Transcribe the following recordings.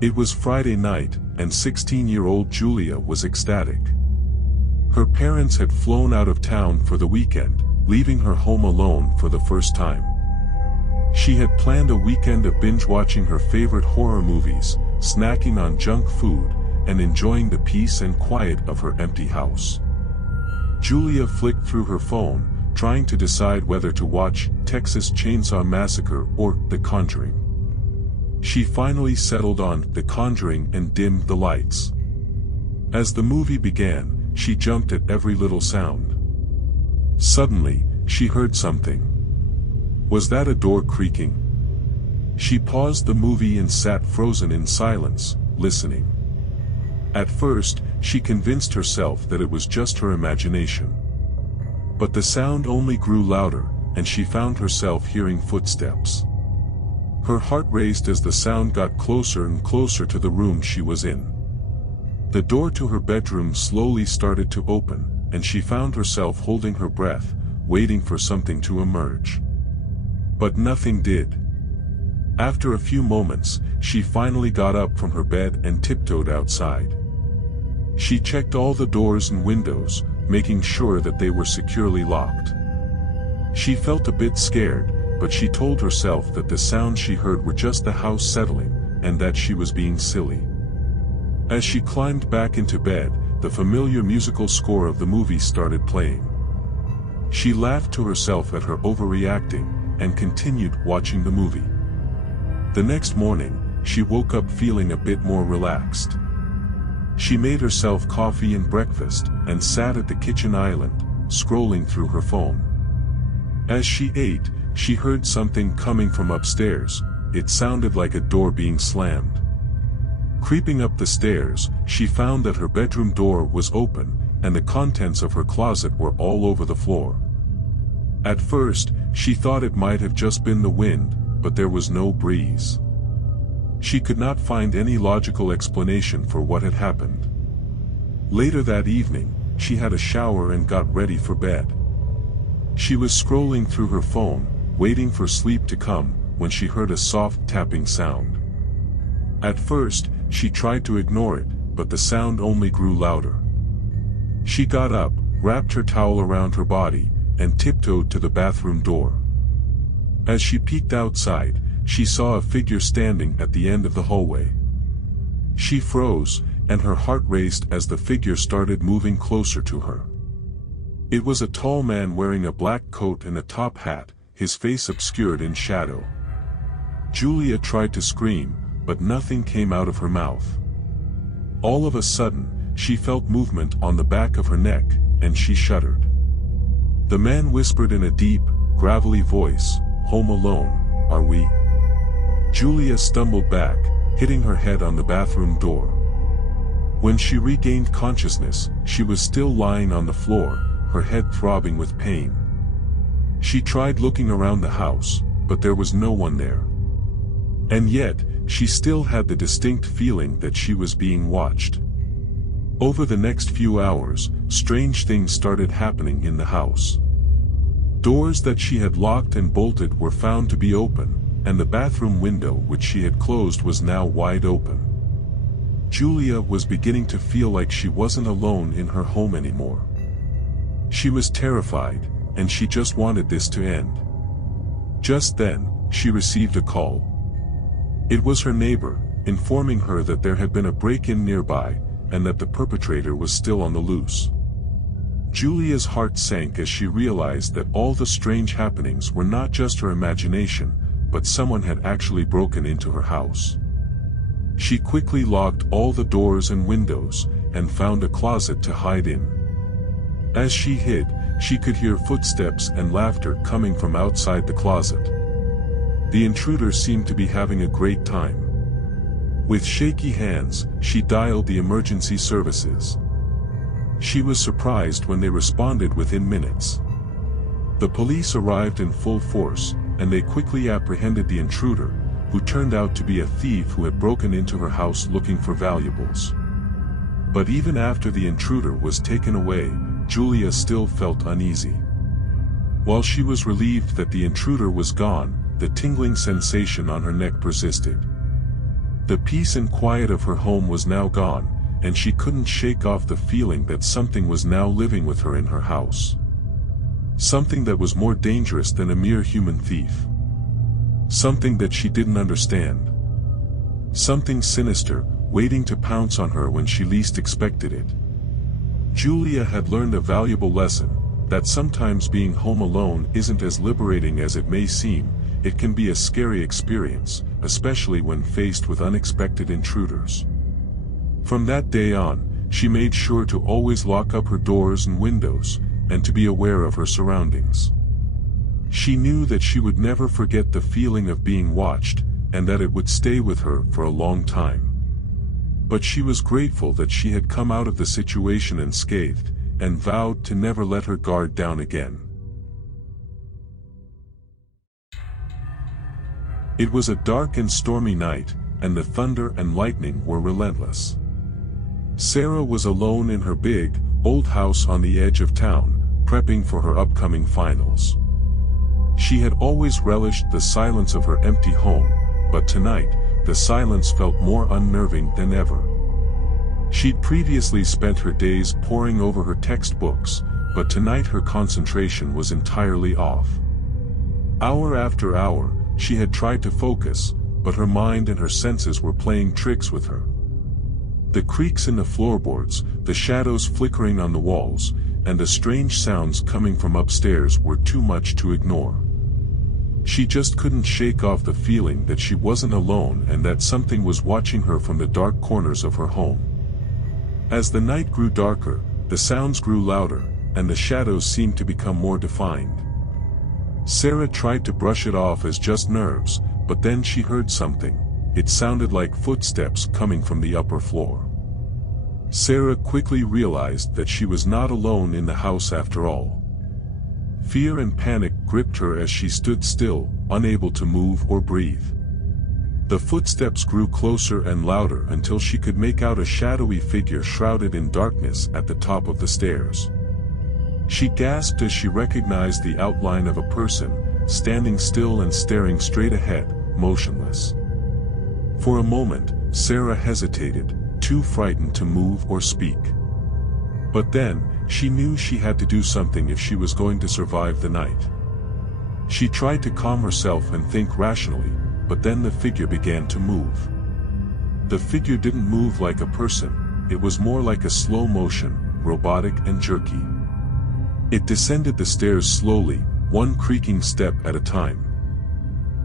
It was Friday night, and 16-year-old Julia was ecstatic. Her parents had flown out of town for the weekend, leaving her home alone for the first time. She had planned a weekend of binge-watching her favorite horror movies, snacking on junk food, and enjoying the peace and quiet of her empty house. Julia flicked through her phone, trying to decide whether to watch Texas Chainsaw Massacre or The Conjuring. She finally settled on The Conjuring and dimmed the lights. As the movie began, she jumped at every little sound. Suddenly, she heard something. Was that a door creaking? She paused the movie and sat frozen in silence, listening. At first, she convinced herself that it was just her imagination. But the sound only grew louder, and she found herself hearing footsteps. Her heart raced as the sound got closer and closer to the room she was in. The door to her bedroom slowly started to open, and she found herself holding her breath, waiting for something to emerge. But nothing did. After a few moments, she finally got up from her bed and tiptoed outside. She checked all the doors and windows, making sure that they were securely locked. She felt a bit scared, but she told herself that the sounds she heard were just the house settling, and that she was being silly. As she climbed back into bed, the familiar musical score of the movie started playing. She laughed to herself at her overreacting, and continued watching the movie. The next morning, she woke up feeling a bit more relaxed. She made herself coffee and breakfast, and sat at the kitchen island, scrolling through her phone. As she ate, she heard something coming from upstairs. It sounded like a door being slammed. Creeping up the stairs, she found that her bedroom door was open, and the contents of her closet were all over the floor. At first, she thought it might have just been the wind, but there was no breeze. She could not find any logical explanation for what had happened. Later that evening, she had a shower and got ready for bed. She was scrolling through her phone, waiting for sleep to come, when she heard a soft tapping sound. At first, she tried to ignore it, but the sound only grew louder. She got up, wrapped her towel around her body, and tiptoed to the bathroom door. As she peeked outside, she saw a figure standing at the end of the hallway. She froze, and her heart raced as the figure started moving closer to her. It was a tall man wearing a black coat and a top hat, his face obscured in shadow. Julia tried to scream, but nothing came out of her mouth. All of a sudden, she felt movement on the back of her neck, and she shuddered. The man whispered in a deep, gravelly voice, "Home alone, are we?" Julia stumbled back, hitting her head on the bathroom door. When she regained consciousness, she was still lying on the floor, her head throbbing with pain. She tried looking around the house, but there was no one there. And yet, she still had the distinct feeling that she was being watched. Over the next few hours, strange things started happening in the house. Doors that she had locked and bolted were found to be open, and the bathroom window which she had closed was now wide open. Julia was beginning to feel like she wasn't alone in her home anymore. She was terrified, and she just wanted this to end. Just then, she received a call. It was her neighbor, informing her that there had been a break-in nearby, and that the perpetrator was still on the loose. Julia's heart sank as she realized that all the strange happenings were not just her imagination, but someone had actually broken into her house. She quickly locked all the doors and windows, and found a closet to hide in. As she hid, she could hear footsteps and laughter coming from outside the closet. The intruder seemed to be having a great time. With shaky hands, she dialed the emergency services. She was surprised when they responded within minutes. The police arrived in full force, and they quickly apprehended the intruder, who turned out to be a thief who had broken into her house looking for valuables. But even after the intruder was taken away, Julia still felt uneasy. While she was relieved that the intruder was gone, the tingling sensation on her neck persisted. The peace and quiet of her home was now gone, and she couldn't shake off the feeling that something was now living with her in her house. Something that was more dangerous than a mere human thief. Something that she didn't understand. Something sinister, waiting to pounce on her when she least expected it. Julia had learned a valuable lesson, that sometimes being home alone isn't as liberating as it may seem. It can be a scary experience, especially when faced with unexpected intruders. From that day on, she made sure to always lock up her doors and windows, and to be aware of her surroundings. She knew that she would never forget the feeling of being watched, and that it would stay with her for a long time. But she was grateful that she had come out of the situation unscathed, and vowed to never let her guard down again. It was a dark and stormy night, and the thunder and lightning were relentless. Sarah was alone in her big, old house on the edge of town, prepping for her upcoming finals. She had always relished the silence of her empty home, but tonight, the silence felt more unnerving than ever. She'd previously spent her days poring over her textbooks, but tonight her concentration was entirely off. Hour after hour, she had tried to focus, but her mind and her senses were playing tricks with her. The creaks in the floorboards, the shadows flickering on the walls, and the strange sounds coming from upstairs were too much to ignore. She just couldn't shake off the feeling that she wasn't alone and that something was watching her from the dark corners of her home. As the night grew darker, the sounds grew louder, and the shadows seemed to become more defined. Sarah tried to brush it off as just nerves, but then she heard something. It sounded like footsteps coming from the upper floor. Sarah quickly realized that she was not alone in the house after all. Fear and panic gripped her as she stood still, unable to move or breathe. The footsteps grew closer and louder until she could make out a shadowy figure shrouded in darkness at the top of the stairs. She gasped as she recognized the outline of a person, standing still and staring straight ahead, motionless. For a moment, Sarah hesitated, too frightened to move or speak. But then, she knew she had to do something if she was going to survive the night. She tried to calm herself and think rationally, but then the figure began to move. The figure didn't move like a person, it was more like a slow motion, robotic and jerky. It descended the stairs slowly, one creaking step at a time.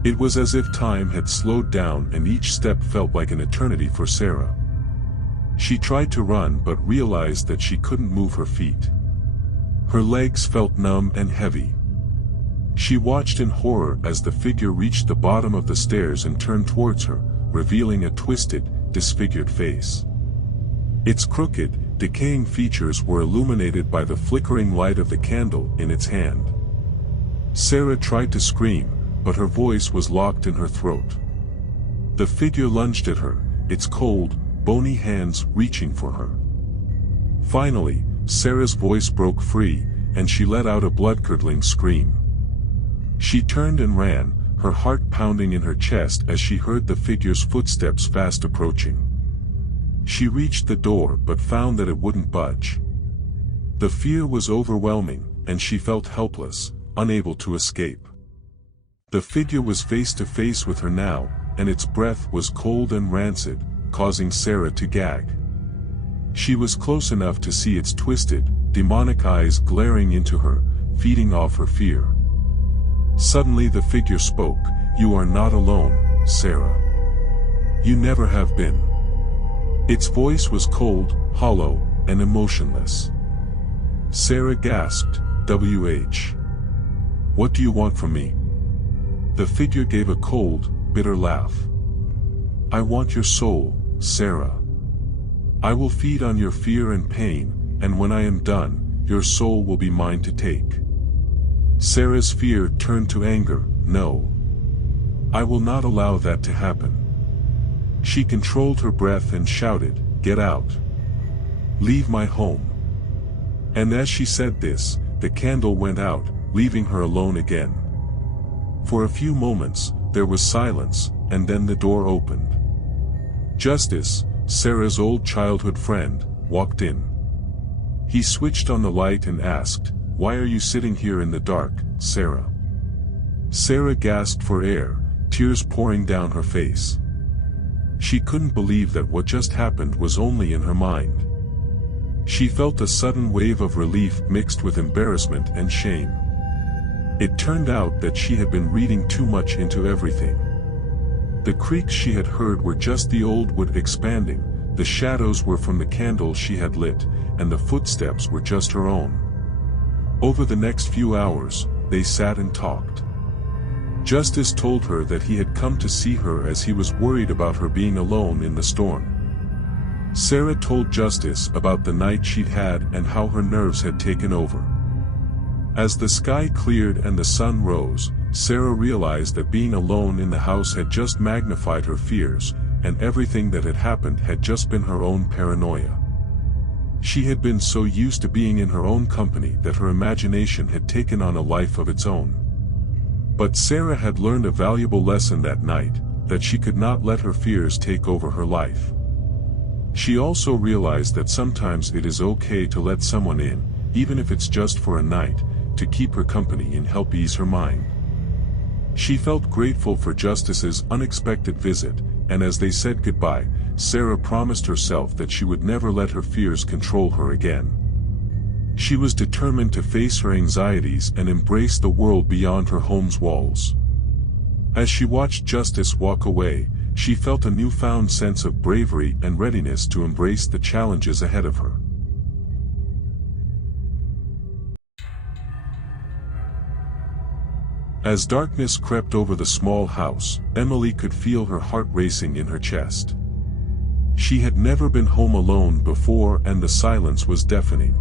It was as if time had slowed down and each step felt like an eternity for Sarah. She tried to run but realized that she couldn't move her feet. Her legs felt numb and heavy. She watched in horror as the figure reached the bottom of the stairs and turned towards her, revealing a twisted, disfigured face. Its crooked, decaying features were illuminated by the flickering light of the candle in its hand. Sarah tried to scream, but her voice was locked in her throat. The figure lunged at her, its cold, bony hands reaching for her. Finally, Sarah's voice broke free, and she let out a blood-curdling scream. She turned and ran, her heart pounding in her chest as she heard the figure's footsteps fast approaching. She reached the door but found that it wouldn't budge. The fear was overwhelming, and she felt helpless, unable to escape. The figure was face to face with her now, and its breath was cold and rancid, causing Sarah to gag. She was close enough to see its twisted, demonic eyes glaring into her, feeding off her fear. Suddenly the figure spoke, "You are not alone, Sarah. You never have been." Its voice was cold, hollow, and emotionless. Sarah gasped, "WH. What do you want from me?" The figure gave a cold, bitter laugh. "I want your soul, Sarah. I will feed on your fear and pain, and when I am done, your soul will be mine to take." Sarah's fear turned to anger. "No. I will not allow that to happen." She controlled her breath and shouted, "Get out. Leave my home." And as she said this, the candle went out, leaving her alone again. For a few moments, there was silence, and then the door opened. Justice, Sarah's old childhood friend, walked in. He switched on the light and asked, "Why are you sitting here in the dark, Sarah?" Sarah gasped for air, tears pouring down her face. She couldn't believe that what just happened was only in her mind. She felt a sudden wave of relief mixed with embarrassment and shame. It turned out that she had been reading too much into everything. The creaks she had heard were just the old wood expanding, the shadows were from the candles she had lit, and the footsteps were just her own. Over the next few hours, they sat and talked. Justice told her that he had come to see her as he was worried about her being alone in the storm. Sarah told Justice about the night she'd had and how her nerves had taken over. As the sky cleared and the sun rose, Sarah realized that being alone in the house had just magnified her fears, and everything that had happened had just been her own paranoia. She had been so used to being in her own company that her imagination had taken on a life of its own. But Sarah had learned a valuable lesson that night, that she could not let her fears take over her life. She also realized that sometimes it is okay to let someone in, even if it's just for a night, to keep her company and help ease her mind. She felt grateful for Justice's unexpected visit, and as they said goodbye, Sarah promised herself that she would never let her fears control her again. She was determined to face her anxieties and embrace the world beyond her home's walls. As she watched Justice walk away, she felt a newfound sense of bravery and readiness to embrace the challenges ahead of her. As darkness crept over the small house, Emily could feel her heart racing in her chest. She had never been home alone before, and the silence was deafening.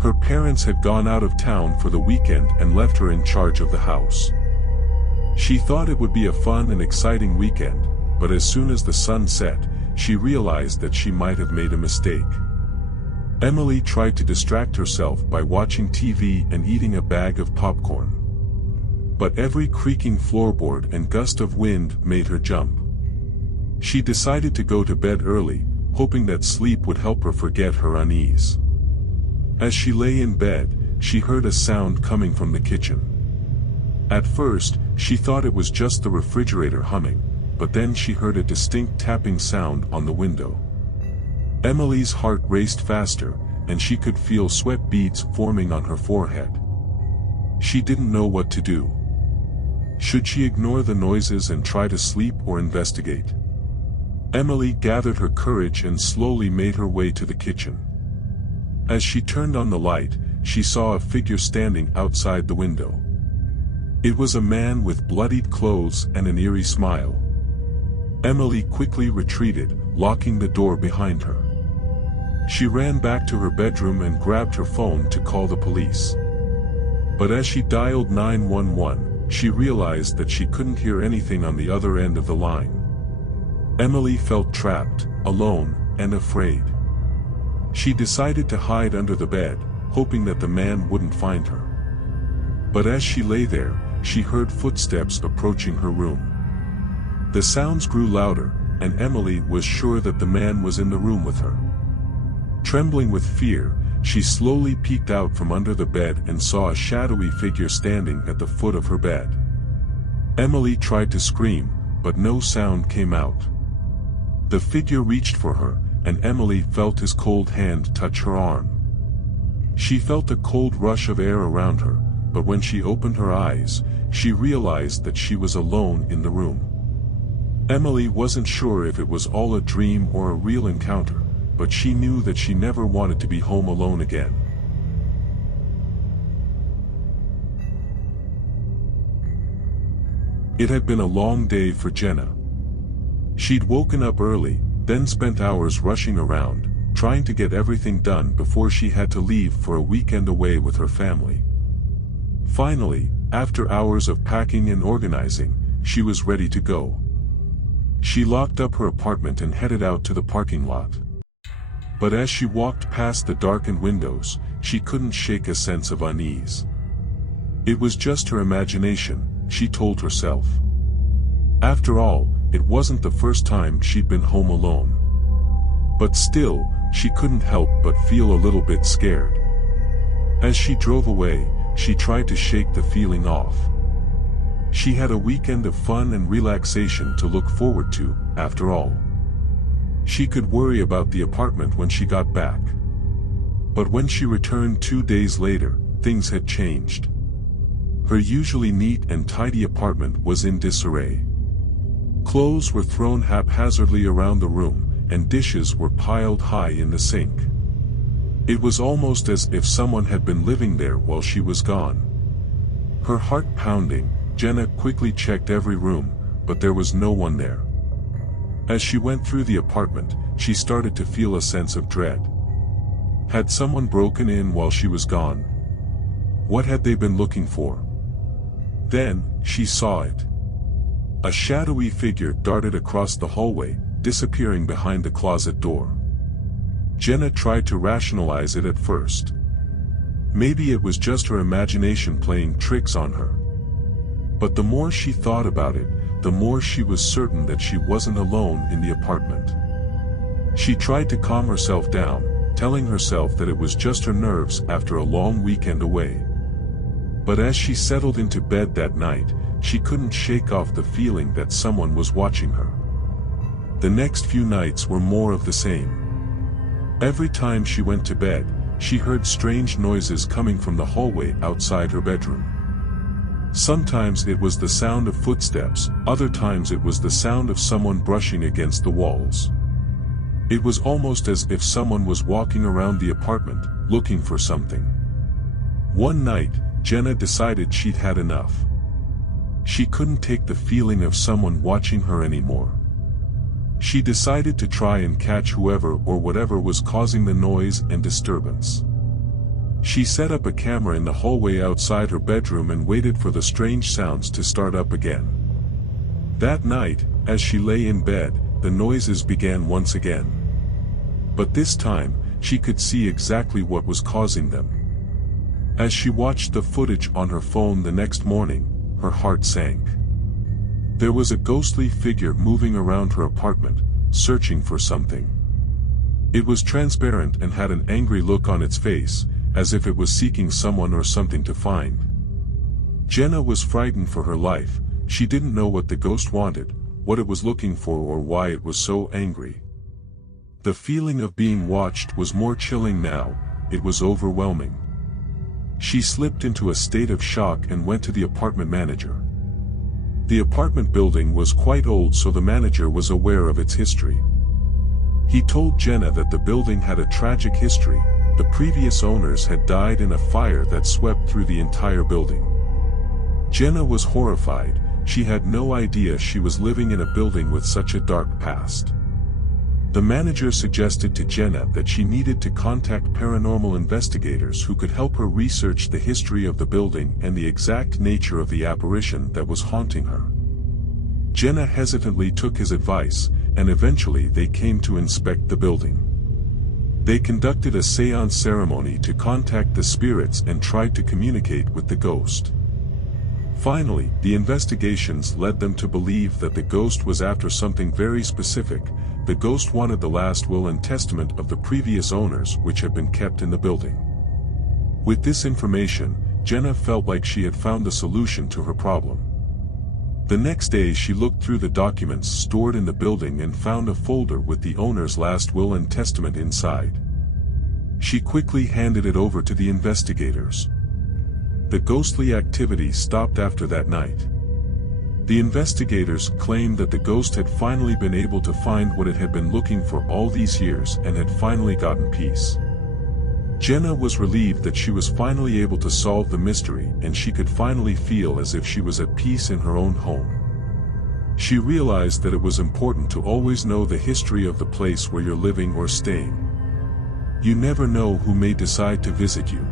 Her parents had gone out of town for the weekend and left her in charge of the house. She thought it would be a fun and exciting weekend, but as soon as the sun set, she realized that she might have made a mistake. Emily tried to distract herself by watching TV and eating a bag of popcorn. But every creaking floorboard and gust of wind made her jump. She decided to go to bed early, hoping that sleep would help her forget her unease. As she lay in bed, she heard a sound coming from the kitchen. At first, she thought it was just the refrigerator humming, but then she heard a distinct tapping sound on the window. Emily's heart raced faster, and she could feel sweat beads forming on her forehead. She didn't know what to do. Should she ignore the noises and try to sleep or investigate? Emily gathered her courage and slowly made her way to the kitchen. As she turned on the light, she saw a figure standing outside the window. It was a man with bloodied clothes and an eerie smile. Emily quickly retreated, locking the door behind her. She ran back to her bedroom and grabbed her phone to call the police. But as she dialed 911, she realized that she couldn't hear anything on the other end of the line. Emily felt trapped, alone, and afraid. She decided to hide under the bed, hoping that the man wouldn't find her. But as she lay there, she heard footsteps approaching her room. The sounds grew louder, and Emily was sure that the man was in the room with her. Trembling with fear, she slowly peeked out from under the bed and saw a shadowy figure standing at the foot of her bed. Emily tried to scream, but no sound came out. The figure reached for her, and Emily felt his cold hand touch her arm. She felt a cold rush of air around her, but when she opened her eyes, she realized that she was alone in the room. Emily wasn't sure if it was all a dream or a real encounter, but she knew that she never wanted to be home alone again. It had been a long day for Jenna. She'd woken up early, then spent hours rushing around, trying to get everything done before she had to leave for a weekend away with her family. Finally, after hours of packing and organizing, she was ready to go. She locked up her apartment and headed out to the parking lot. But as she walked past the darkened windows, she couldn't shake a sense of unease. It was just her imagination, she told herself. After all, it wasn't the first time she'd been home alone. But still, she couldn't help but feel a little bit scared. As she drove away, she tried to shake the feeling off. She had a weekend of fun and relaxation to look forward to, after all. She could worry about the apartment when she got back. But when she returned 2 days later, things had changed. Her usually neat and tidy apartment was in disarray. Clothes were thrown haphazardly around the room, and dishes were piled high in the sink. It was almost as if someone had been living there while she was gone. Her heart pounding, Jenna quickly checked every room, but there was no one there. As she went through the apartment, she started to feel a sense of dread. Had someone broken in while she was gone? What had they been looking for? Then, she saw it. A shadowy figure darted across the hallway, disappearing behind the closet door. Jenna tried to rationalize it at first. Maybe it was just her imagination playing tricks on her. But the more she thought about it, the more she was certain that she wasn't alone in the apartment. She tried to calm herself down, telling herself that it was just her nerves after a long weekend away. But as she settled into bed that night, she couldn't shake off the feeling that someone was watching her. The next few nights were more of the same. Every time she went to bed, she heard strange noises coming from the hallway outside her bedroom. Sometimes it was the sound of footsteps, other times it was the sound of someone brushing against the walls. It was almost as if someone was walking around the apartment, looking for something. One night, Jenna decided she'd had enough. She couldn't take the feeling of someone watching her anymore. She decided to try and catch whoever or whatever was causing the noise and disturbance. She set up a camera in the hallway outside her bedroom and waited for the strange sounds to start up again. That night, as she lay in bed, the noises began once again. But this time, she could see exactly what was causing them. As she watched the footage on her phone the next morning, her heart sank. There was a ghostly figure moving around her apartment, searching for something. It was transparent and had an angry look on its face, as if it was seeking someone or something to find. Jenna was frightened for her life. She didn't know what the ghost wanted, what it was looking for, or why it was so angry. The feeling of being watched was more chilling now, it was overwhelming. She slipped into a state of shock and went to the apartment manager. The apartment building was quite old, so the manager was aware of its history. He told Jenna that the building had a tragic history. The previous owners had died in a fire that swept through the entire building. Jenna was horrified. She had no idea she was living in a building with such a dark past. The manager suggested to Jenna that she needed to contact paranormal investigators who could help her research the history of the building and the exact nature of the apparition that was haunting her. Jenna hesitantly took his advice, and eventually they came to inspect the building. They conducted a seance ceremony to contact the spirits and tried to communicate with the ghost. Finally, the investigations led them to believe that the ghost was after something very specific. The ghost wanted the last will and testament of the previous owners, which had been kept in the building. With this information, Jenna felt like she had found the solution to her problem. The next day she looked through the documents stored in the building and found a folder with the owner's last will and testament inside. She quickly handed it over to the investigators. The ghostly activity stopped after that night. The investigators claimed that the ghost had finally been able to find what it had been looking for all these years and had finally gotten peace. Jenna was relieved that she was finally able to solve the mystery, and she could finally feel as if she was at peace in her own home. She realized that it was important to always know the history of the place where you're living or staying. You never know who may decide to visit you.